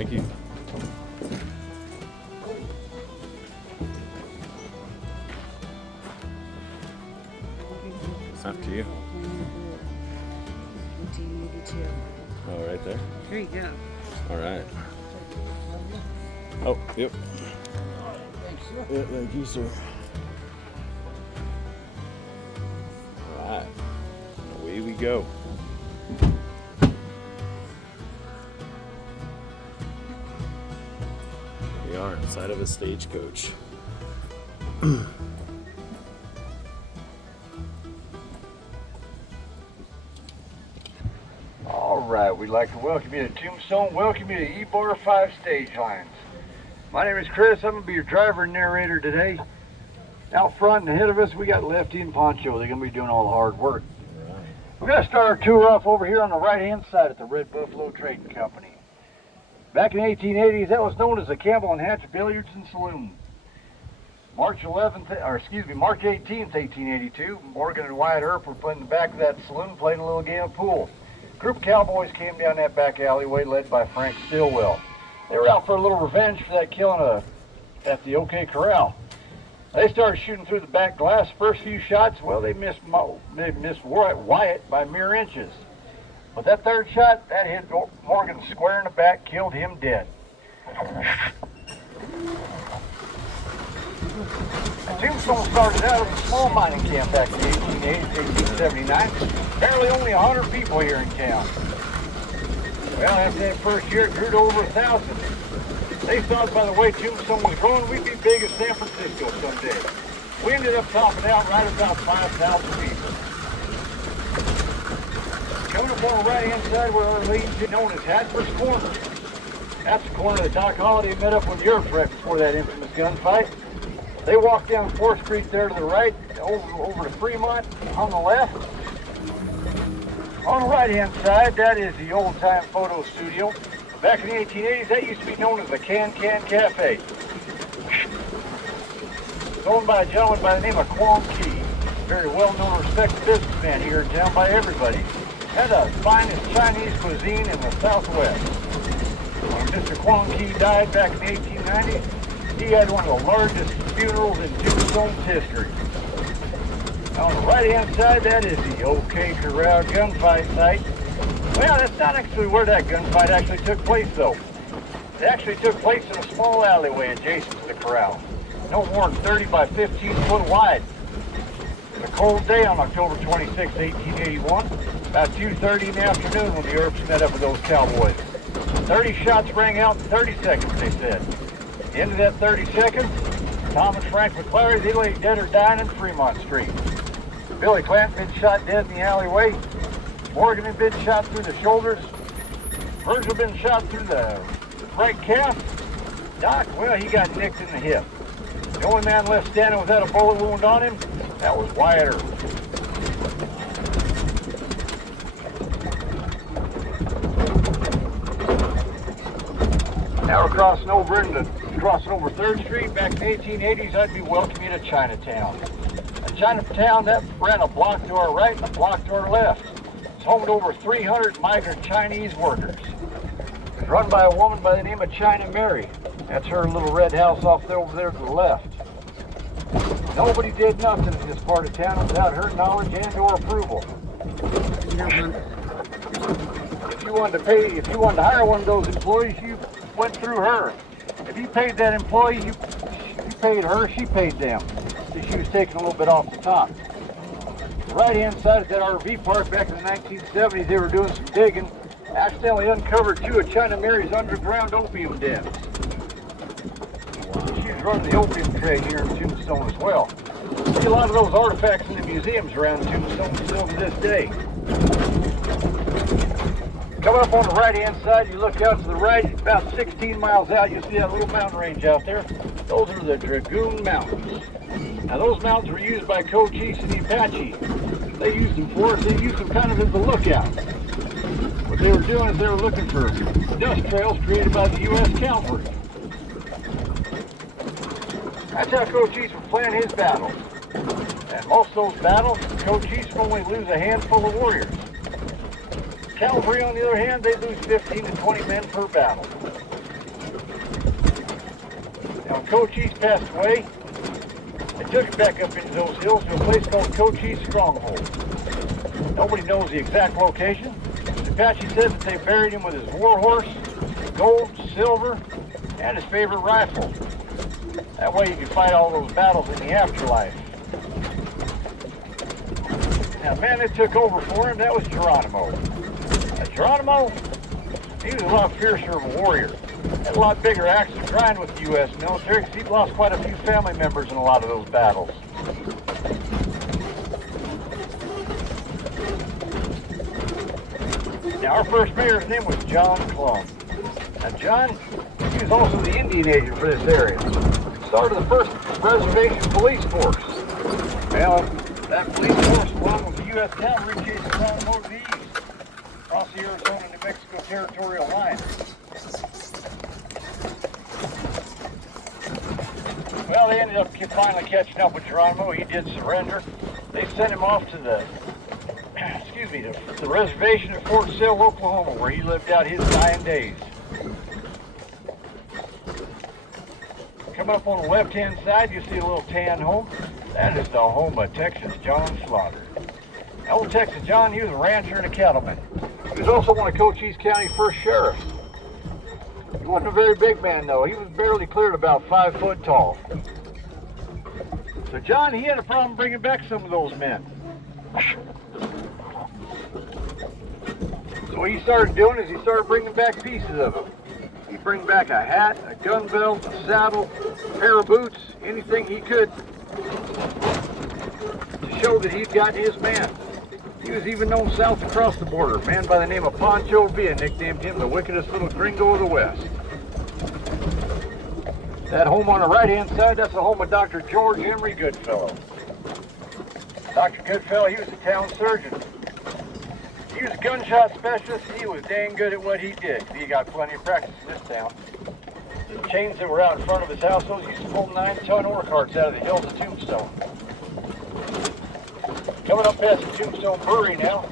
Thank you. It's up to you. 1882. Oh, right there? Here you go. All right. Oh, yep. Thanks, sir. Yeah, thank you, sir. All right. Away we go. We are inside of a stagecoach. All right, we'd like to welcome you to Tombstone, welcome you to E-Bar 5 Stage Lines. My name is Chris, I'm going to be your driver and narrator today. Out front and ahead of us, we got Lefty and Poncho. They're going to be doing all the hard work. We're going to start our tour off over here on the right-hand side at the Red Buffalo Trading Company. Back in the 1880s, that was known as the Campbell and Hatch Billiards and Saloon. March 18th, 1882, Morgan and Wyatt Earp were playing in the back of that saloon, playing a little game of pool. A group of cowboys came down that back alleyway, led by Frank Stillwell. They were out for a little revenge for that killing at the OK Corral. They started shooting through the back glass. First few shots, well, they missed Wyatt by mere inches. But that third shot, that hit Morgan square in the back, killed him dead. Tombstone started out as a small mining camp back in the 1880s, 1879. Barely only 100 people here in town. Well, after that first year, it grew to over 1,000. They thought by the way Tombstone was growing, we'd be big as San Francisco someday. We ended up topping out right about 5,000 people. Coming up on the right-hand side where Arlene is known as Hafford's Corner. That's the corner that Doc Holliday met up with Earps right before that infamous gunfight. They walked down 4th Street there to the right, over to Fremont on the left. On the right-hand side, that is the old-time photo studio. Back in the 1880s, that used to be known as the Café. It's owned by a gentleman by the name of Quang Key. Very well-known and respected businessman here in town by everybody. Had the finest Chinese cuisine in the Southwest. When Mr. Quang Key died back in the 1890s, he had one of the largest funerals in Tombstone's history. On the right-hand side, that is the OK Corral gunfight site. Well, that's not actually where that gunfight actually took place, though. It actually took place in a small alleyway adjacent to the corral, no more than 30 by 15 foot wide. It was a cold day on October 26, 1881, about 2:30 in the afternoon when the Earps met up with those cowboys. 30 shots rang out in 30 seconds, they said. At the end of that 30 seconds, Tom and Frank McClary, they lay dead or dying in Fremont Street. Billy Clanton had been shot dead in the alleyway. Morgan had been shot through the shoulders. Virgil had been shot through the right calf. Doc, well, he got nicked in the hip. The only man left standing without a bullet wound on him, that was Wyatt Earp. Now we're crossing over 3rd Street. Back in the 1880s, I'd be welcoming you to Chinatown. And Chinatown, that ran a block to our right and a block to our left. It's home to over 300 migrant Chinese workers. It's run by a woman by the name of China Mary. That's her little red house off there over there to the left. Nobody did nothing in this part of town without her knowledge and or approval. If you wanted to hire one of those employees, you went through her. If you paid that employee, you paid her, she paid them. So she was taking a little bit off the top. The right-hand side of that RV park back in the 1970s, they were doing some digging, accidentally uncovered 2 of China Mary's underground opium dens. She was running the opium trade here in Tombstone as well. See a lot of those artifacts in the museums around Tombstone still to this day. Coming up on the right-hand side, you look out to the right, about 16 miles out, you see that little mountain range out there. Those are the Dragoon Mountains. Now those mountains were used by Cochise and the Apache. They used them kind of as a lookout. What they were doing is they were looking for dust trails created by the U.S. cavalry. That's how Cochise would plan his battles. And most of those battles, Cochise would only lose a handful of warriors. Cavalry, on the other hand, they lose 15 to 20 men per battle. Now, when Cochise passed away, they took it back up into those hills to a place called Cochise Stronghold. Nobody knows the exact location. The Apache says that they buried him with his war horse, gold, silver, and his favorite rifle. That way you can fight all those battles in the afterlife. Now, the man that took over for him, that was Geronimo. Now, Geronimo, he was a lot fiercer of a warrior. Had a lot bigger axe to grind with the U.S. military because he'd lost quite a few family members in a lot of those battles. Now, our first mayor's name was John Clum. Now, John, he was also the Indian agent for this area. Started the first reservation police force. Well, that police force, along with the U.S. cavalry, chased Geronimo to the east, across the Arizona-New Mexico territorial line. Well, they ended up finally catching up with Geronimo. He did surrender. They sent him off to the, to the reservation at Fort Sill, Oklahoma, where he lived out his dying days. Coming up on the left-hand side, you see a little tan home. That is the home of Texas John Slaughter. Old Texas John, he was a rancher and a cattleman. He was also one of Cochise County first sheriffs. He wasn't a very big man, though. He was barely cleared about 5 foot tall. So John, he had a problem bringing back some of those men. So what he started doing is he started bringing back pieces of them. He'd bring back a hat, a gun belt, a saddle, a pair of boots, anything he could to show that he'd got his man. He was even known south across the border. A man by the name of Pancho Villa nicknamed him the wickedest little gringo of the West. That home on the right-hand side, that's the home of Dr. George Emery Goodfellow. Dr. Goodfellow, he was a town surgeon. He was a gunshot specialist, and he was dang good at what he did. He got plenty of practice in this town. The chains that were out in front of his house, those used to pull 9-ton ore carts out of the hills of Tombstone. Coming up past the Tombstone Brewery now,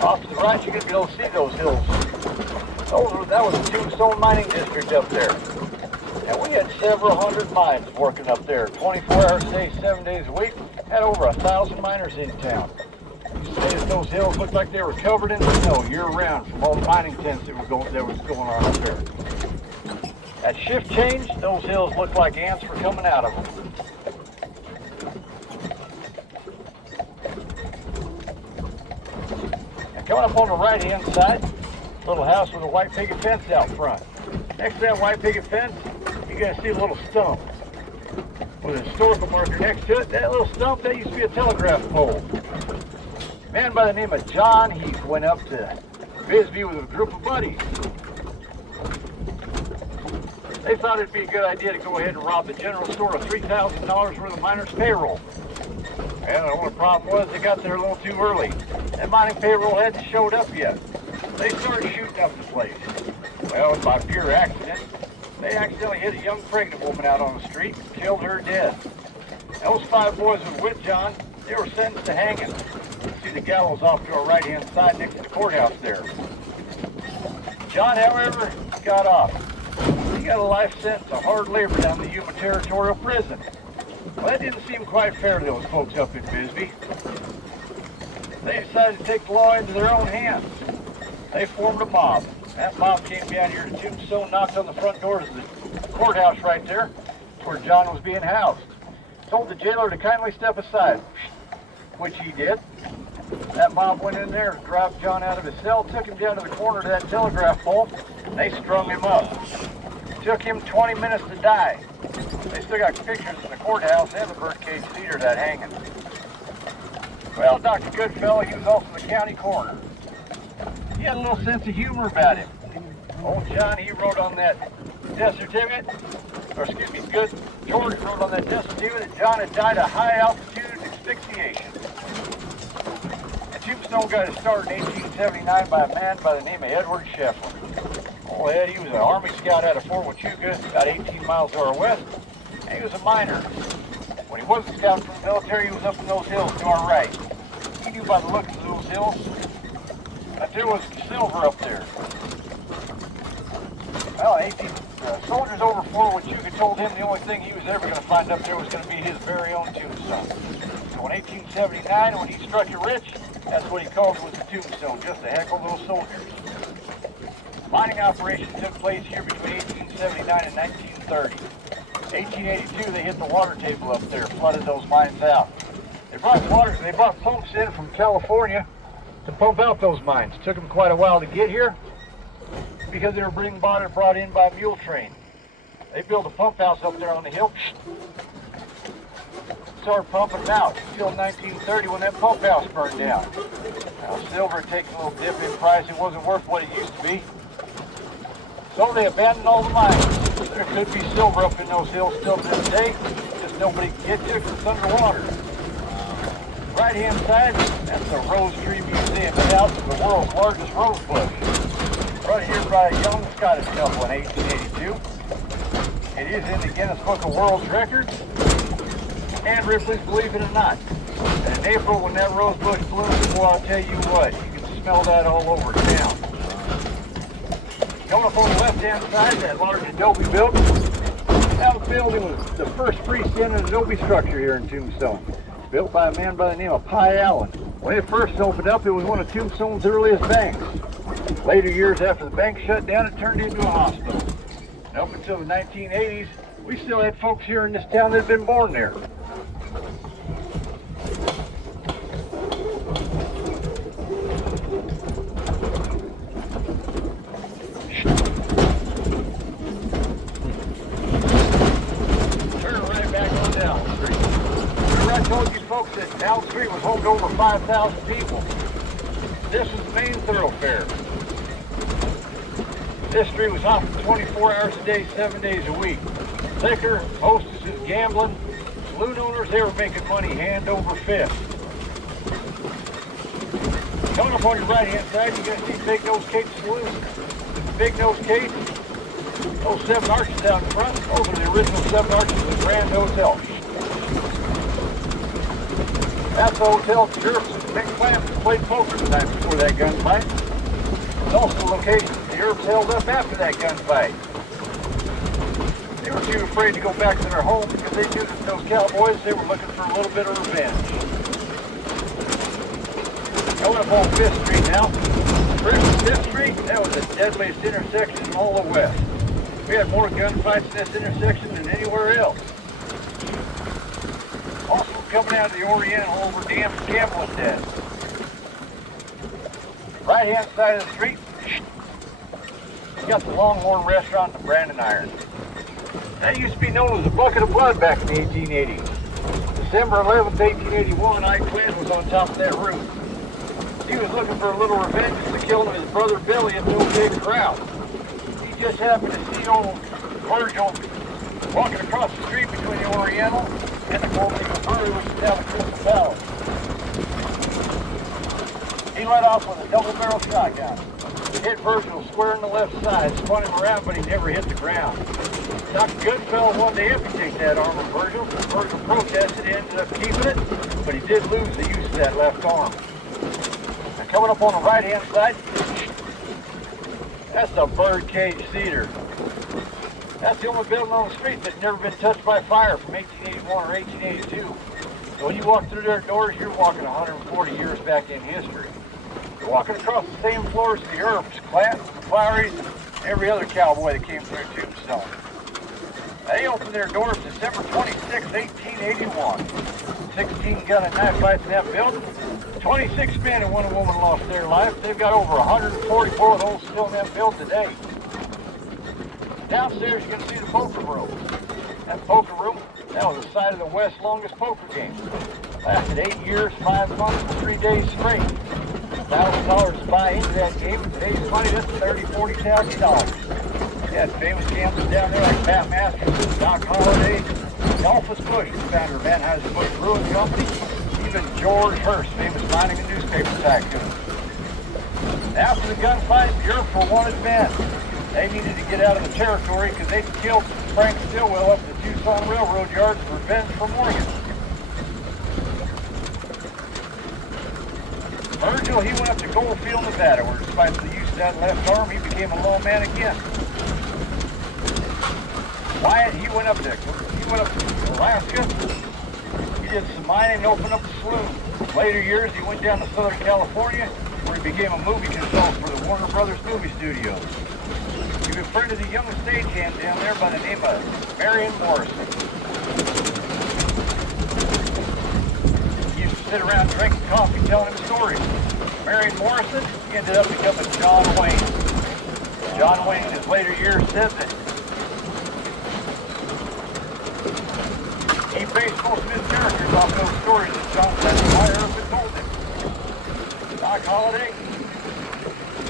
off to the right, you're going to be able to see those hills. That was the Tombstone mining district up there. And we had several hundred mines working up there, 24 hours a day, 7 days a week. Had over 1,000 miners in town. You say that those hills looked like they were covered in snow year-round from all the mining tents that was going on up there. At shift change, those hills looked like ants were coming out of them. Now coming up on the right-hand side, little house with a white picket fence out front. Next to that white picket fence, you're going to see a little stump with a historical marker next to it. That little stump, that used to be a telegraph pole. A man by the name of John Heath went up to Bisbee with a group of buddies. They thought it'd be a good idea to go ahead and rob the general store of $3,000 worth of miners' payroll. And the only problem was they got there a little too early. That mining payroll hadn't showed up yet. They started shooting up the place. Well, by pure accident, they accidentally hit a young pregnant woman out on the street and killed her dead. Those 5 boys who were with John, they were sentenced to hanging. You see the gallows off to our right-hand side next to the courthouse there. John, however, got off. He got a life sentence of hard labor down the Yuma Territorial Prison. Well, that didn't seem quite fair to those folks up in Bisbee. They decided to take the law into their own hands. They formed a mob. That mob came down here to Tombstone, knocked on the front doors of the courthouse right there, where John was being housed. Told the jailer to kindly step aside, which he did. That mob went in there, dropped John out of his cell, took him down to the corner to that telegraph pole, and they strung him up. It took him 20 minutes to die. They still got pictures in the courthouse and the Birdcage Theatre of that hanging. Well, Dr. Goodfellow, he was also the county coroner. He had a little sense of humor about him. Old John, he wrote on that death certificate, George wrote on that death certificate that John had died of high altitude asphyxiation. And Tombstone got his start in 1879 by a man by the name of Edward Scheffler. Old Ed, he was an Army scout out of Fort Huachuca, about 18 miles to our west, and he was a miner. When he wasn't scouting from the military, he was up in those hills to our right. He knew by the looks of those hills that there was silver up there. Well, in Soldiers over Fort Huger told him the only thing he was ever going to find up there was going to be his very own tombstone. So in 1879, when he struck it rich, that's what he called it was the tombstone, just to heckle those soldiers. Mining operations took place here between 1879 and 1930. 1882, they hit the water table up there, flooded those mines out. They brought pumps in from California to pump out those mines. It took them quite a while to get here because they were being brought in by mule train. They built a pump house up there on the hill, started pumping them out until 1930 when that pump house burned down. Now, silver had taken a little dip in price. It wasn't worth what it used to be. So they abandoned all the mines. There could be silver up in those hills still to this day, just nobody can get to it because it's underwater. Right-hand side, that's the Rose Tree Museum. It houses the world's largest rose bush. Brought here by a young Scottish couple in 1882. It is in the Guinness Book of World Records and Ripley's Believe It or Not. And in April, when that rose bush blooms, well, I'll tell you what, you can smell that all over town. Coming up on the left-hand side, that large adobe building. That building was the first freestanding adobe structure here in Tombstone. Built by a man by the name of Pye Allen. When it first opened up, it was one of Tombstone's earliest banks. Later years after the bank shut down, it turned into a hospital. And up until the 1980s, we still had folks here in this town that had been born there. I told you folks that Down Street was home to over 5,000 people. This was the main thoroughfare. This street was open 24 hours a day, 7 days a week. Liquor, hostesses, gambling, saloon owners, they were making money hand over fist. Coming up on your right-hand side, you're going to see Big Nose Kate Saloon. Big Nose Kate, those 7 arches down front, those are the original 7 arches of the Grand Hotel. That's the hotel Earps and Big Plans played poker the night before that gunfight. It's also the location the Earps held up after that gunfight. They were too afraid to go back to their home because they knew that those Cowboys, they were looking for a little bit of revenge. Going up on 5th Street now. First 5th Street, that was the deadliest intersection in all the West. We had more gunfights in this intersection than anywhere else. Also coming out of the Oriental over damn Campbell is dead. Right-hand side of the street, you got the Longhorn Restaurant and the Brandon Iron. That used to be known as the Bucket of Blood back in the 1880s. December 11th, 1881, Ike Flynn was on top of that roof. He was looking for a little revenge for the killing of his brother Billy at the old big Corral. He just happened to see old Virgil walking across the street between the Oriental and the Golden Eagle Brewery, which is down at Crystal Palace. He let off with a double-barrel shotgun. Hit Virgil square in the left side, spun him around, but he never hit the ground. Dr. Goodfellow wanted to amputate that arm of Virgil. Virgil protested and ended up keeping it, but he did lose the use of that left arm. Now coming up on the right-hand side, that's the Birdcage Theatre. That's the only building on the street that's never been touched by fire from 1881 or 1882. So when you walk through their doors, you're walking 140 years back in history. You're walking across the same floors as the Earps, Clantons, the Floweries, and every other cowboy that came through Tombstone. They opened their doors December 26, 1881. 16 gun and knife fights in that building. 26 men and one woman lost their life. They've got over 140 bullet holes still in that building today. Downstairs, you're going to see the poker room. That poker room, that was the site of the West's longest poker game. Lasted 8 years, 5 months, and 3 days straight. $1,000 to buy into that game, and today's money, that's $30,000, $40,000. You had famous gamblers down there like Pat Masters, Doc Holliday, Dolphus Bush, the founder of Anheuser-Busch Brewing Company, even George Hearst, famous mining and newspaper tycoon. After the gunfight, the Earps were wanted men. They needed to get out of the territory because they killed Frank Stillwell up at the Tucson Railroad Yard as revenge for Morgan. Virgil, he went up to Goldfield, Nevada, where despite the use of that left arm, he became a lawman again. Wyatt, he went up to Alaska. He did some mining and opened up a saloon. Later years, he went down to Southern California, where he became a movie consultant for the Warner Brothers movie studios. He befriended a young stagehand down there by the name of Marion Morrison. He used to sit around drinking coffee, telling him stories. Marion Morrison, he ended up becoming John Wayne. John Wayne, in his later years, said that he based most of his characters off those stories that John said Wyatt Earp had told him. Doc Holliday,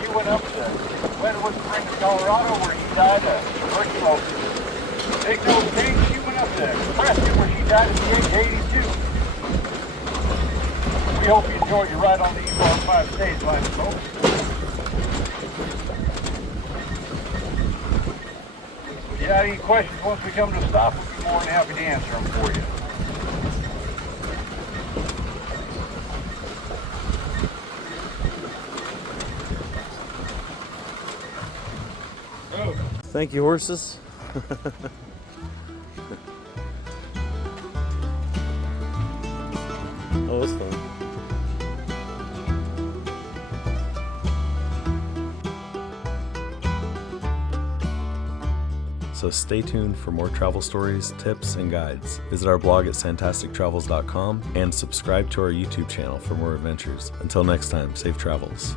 he went up to Glenwood Springs, Colorado, where he died of tuberculosis. Big Nose King, she went up to Nebraska, where she died at the age of 82. We hope you enjoyed your ride on the E-Bar 5 stage line, folks. If you have any questions once we come to a stop, we'll be more than happy to answer them for you. Thank you, horses. Oh, that's fun. So stay tuned for more travel stories, tips, and guides. Visit our blog at santastictravels.com and subscribe to our YouTube channel for more adventures. Until next time, safe travels.